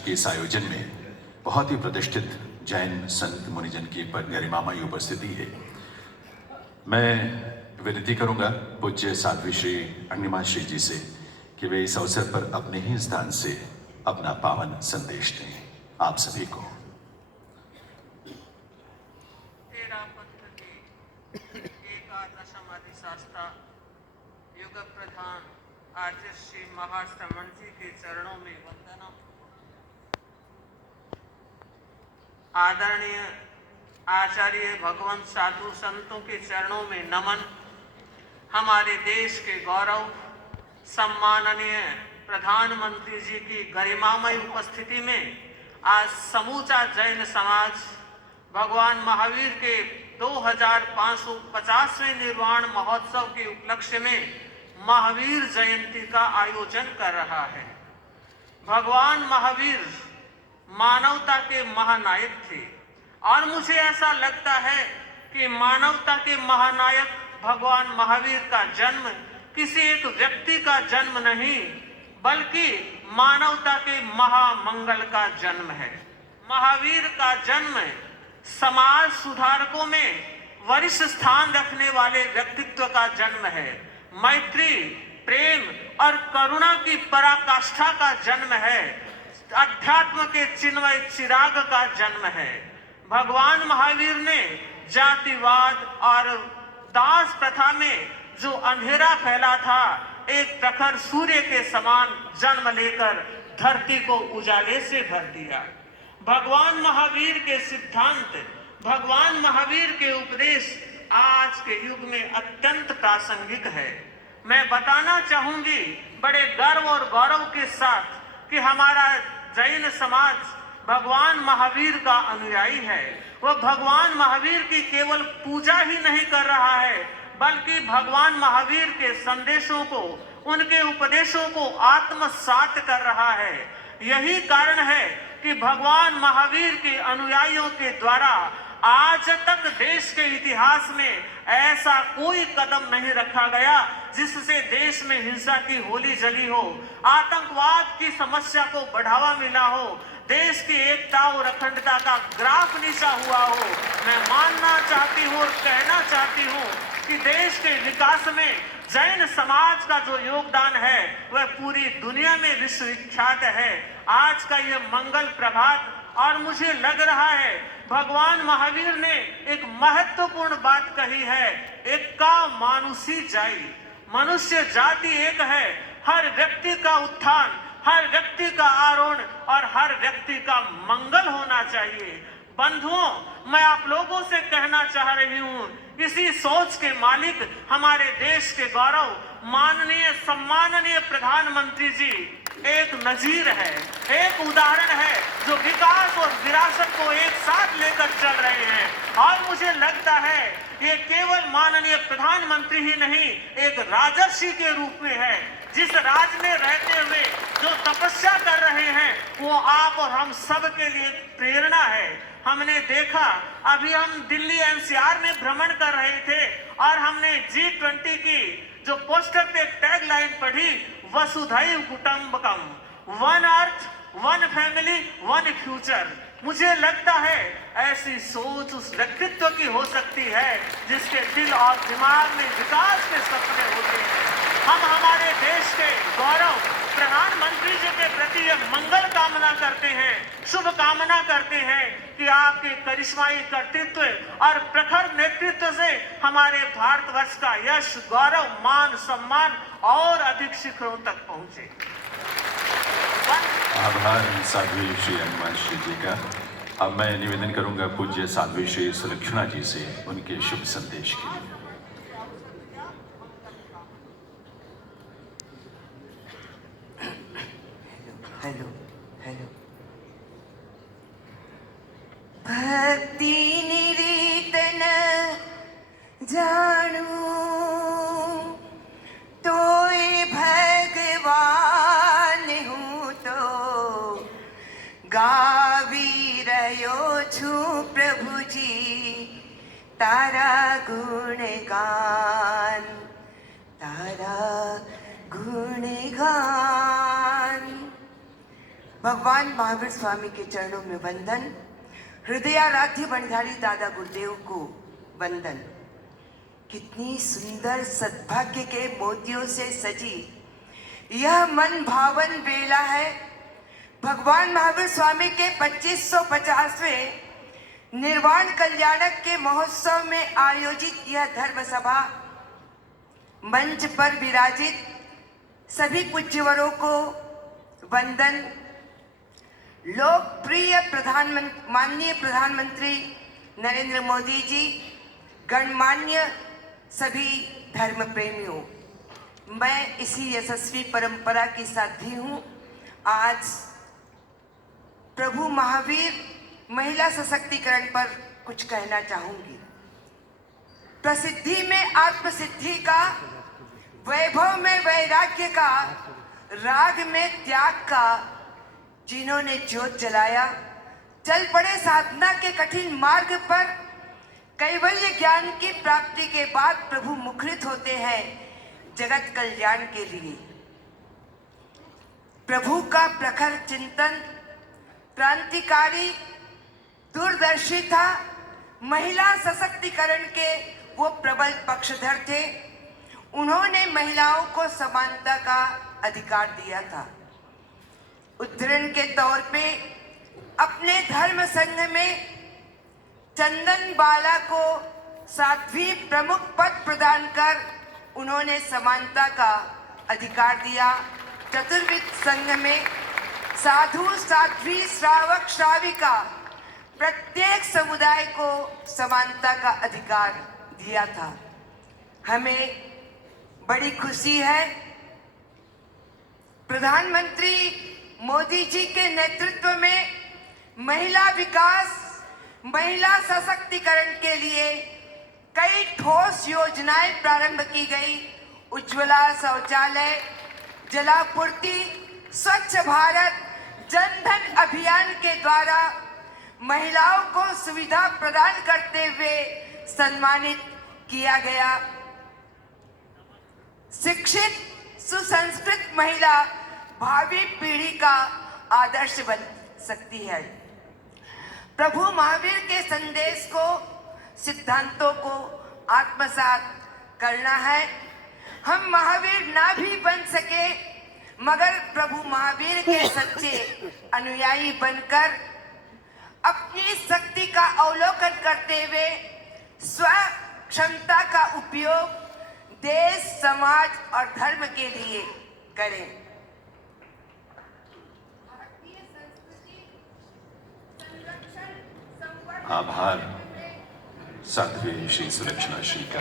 आज के इस आयोजन में बहुत ही प्रतिष्ठित जैन संत मुनिजन की गरिमामयी उपस्थिति है। मैं विनती करूंगा पूज्य साध्वी श्री अग्निमा श्री जी से कि वे इस अवसर पर अपने ही स्थान से अपना पावन संदेश दें आप सभी को। एकादशम अधिशास्ता युग प्रधान आचार्य श्री महाश्रमण जी के चरणों में वंदना। आदरणीय आचार्य भगवंत साधु संतों के चरणों में नमन। हमारे देश के गौरव सम्माननीय प्रधानमंत्री जी की गरिमामय उपस्थिति में आज समूचा जैन समाज भगवान महावीर के 2550वें निर्वाण महोत्सव के उपलक्ष्य में महावीर जयंती का आयोजन कर रहा है। भगवान महावीर मानवता के महानायक थे और मुझे ऐसा लगता है कि मानवता के महानायक भगवान महावीर का जन्म किसी एक व्यक्ति का जन्म नहीं बल्कि मानवता के महामंगल का जन्म है। महावीर का जन्म समाज सुधारकों में वरिष्ठ स्थान रखने वाले व्यक्तित्व का जन्म है। मैत्री, प्रेम और करुणा की पराकाष्ठा का जन्म है। अध्यात्म के चिन्मय चिराग का जन्म है। भगवान महावीर ने जातिवाद और दास प्रथा में जो अंधेरा फैला था एक प्रखर सूर्य के समान जन्म लेकर धरती को उजाले से भर दिया। भगवान महावीर के सिद्धांत, भगवान महावीर के उपदेश आज के युग में अत्यंत प्रासंगिक है। मैं बताना चाहूंगी बड़े गर्व और गौरव के साथ कि हमारा जैन समाज भगवान महावीर का अनुयायी है। वह भगवान महावीर की केवल पूजा ही नहीं कर रहा है बल्कि भगवान महावीर के संदेशों को, उनके उपदेशों को आत्मसात कर रहा है। यही कारण है कि भगवान महावीर के अनुयायियों के द्वारा आज तक देश के इतिहास में ऐसा कोई कदम नहीं रखा गया जिससे देश में हिंसा की होली जली हो, आतंकवाद की समस्या को बढ़ावा मिला हो, देश की एकता और अखंडता का ग्राफ नीचा हुआ हो। मैं मानना चाहती हूँ और कहना चाहती हूँ कि देश के विकास में जैन समाज का जो योगदान है वह पूरी दुनिया में विश्वविख्यात है। आज का यह मंगल प्रभात और मुझे लग रहा है भगवान महावीर ने एक महत्वपूर्ण बात कही है, एका मानुषी जाई। मनुष्य जाति एक है, हर व्यक्ति का उत्थान, हर व्यक्ति का आरोहण और हर व्यक्ति का मंगल होना चाहिए। बंधुओं, मैं आप लोगों से कहना चाह रही हूँ, इसी सोच के मालिक हमारे देश के गौरव माननीय सम्माननीय प्रधानमंत्री जी एक नजीर है, एक उदाहरण है जो विकास और विरासत को एक साथ लेकर चल रहे हैं। और मुझे लगता है ये केवल माननीय प्रधानमंत्री ही नहीं, एक राजर्षि के रूप में है। जिस राज में रहते हुए जो तपस्या कर रहे हैं वो आप और हम सब के लिए प्रेरणा है। हमने देखा, अभी हम दिल्ली एनसीआर में भ्रमण कर रहे थे और हमने G20 की जो पोस्टर पे टैग लाइन पढ़ी, वसुधैव कुटुंबकम, one earth, one family, one future. मुझे लगता है ऐसी सोच उस व्यक्तित्व की हो सकती है जिसके दिल और दिमाग में विकास के सपने होते हैं। हम हमारे देश के गौरव प्रधानमंत्री जी के प्रति यह मंगल कामना करते हैं, शुभ कामना करते हैं कि आपके करिश्माई कर्तृत्व और प्रखर नेतृत्व से हमारे भारतवर्ष का यश, गौरव, मान, सम्मान और अधिक शिखरों तक पहुंचे। आभार साध्वी श्री अग्निमा श्री जी का। अब मैं निवेदन करूंगा पूज्य साध्वी श्री सुलक्षणा जी से उनके शुभ संदेश के लिए। Hello hello. भक्ति निरीतन जानू तोय भगवान हूँ तो गावी रहो छू प्रभु जी तारा गुणगान, तारा गुणगान। भगवान महावीर स्वामी के चरणों में वंदन। हृदयाराध्य बणिधारी दादा गुरुदेव को वंदन। कितनी सुंदर सद्भाग्य के मोतियों से सजी यह मन भावन बेला है। भगवान महावीर स्वामी के 2550वें निर्वाण कल्याणक के महोत्सव में आयोजित यह धर्म सभा मंच पर विराजित सभी पूज्यवरों को वंदन। लोकप्रिय माननीय प्रधानमंत्री नरेंद्र मोदी जी, गणमान्य सभी धर्म प्रेमियों, मैं इसी यशस्वी परंपरा की साथी हूँ। आज प्रभु महावीर महिला सशक्तिकरण पर कुछ कहना चाहूंगी। प्रसिद्धि में आत्मसिद्धि का, वैभव में वैराग्य का, राग में त्याग का जिन्होंने ज्योत जलाया, चल पड़े साधना के कठिन मार्ग पर। कैवल्य ज्ञान की प्राप्ति के बाद प्रभु मुखरित होते हैं जगत कल्याण के लिए। प्रभु का प्रखर चिंतन क्रांतिकारी, दूरदर्शी था। महिला सशक्तिकरण के वो प्रबल पक्षधर थे। उन्होंने महिलाओं को समानता का अधिकार दिया था। उदाहरण के तौर पे अपने धर्म संघ में चंदन बाला को 7वीं प्रमुख पद प्रदान कर उन्होंने समानता का अधिकार दिया। चतुर्विद संघ में साधु, साध्वी, श्रावक, श्राविका प्रत्येक समुदाय को समानता का अधिकार दिया था। हमें बड़ी खुशी है प्रधानमंत्री मोदी जी के नेतृत्व में महिला विकास, महिला सशक्तिकरण के लिए कई ठोस योजनाएं प्रारंभ की गई। उज्ज्वला शौचालय, जलापूर्ति, स्वच्छ भारत, जन धन अभियान के द्वारा महिलाओं को सुविधा प्रदान करते हुए सम्मानित किया गया। शिक्षित सुसंस्कृत महिला भावी पीढ़ी का आदर्श बन सकती है। प्रभु महावीर के संदेश को, सिद्धांतों को आत्मसात करना है। हम महावीर ना भी बन सके मगर प्रभु महावीर के सच्चे अनुयायी बनकर अपनी शक्ति का अवलोकन करते हुए स्व क्षमता का उपयोग देश, समाज और धर्म के लिए करें। आभार साध्वी श्री सुलक्षणा श्री का।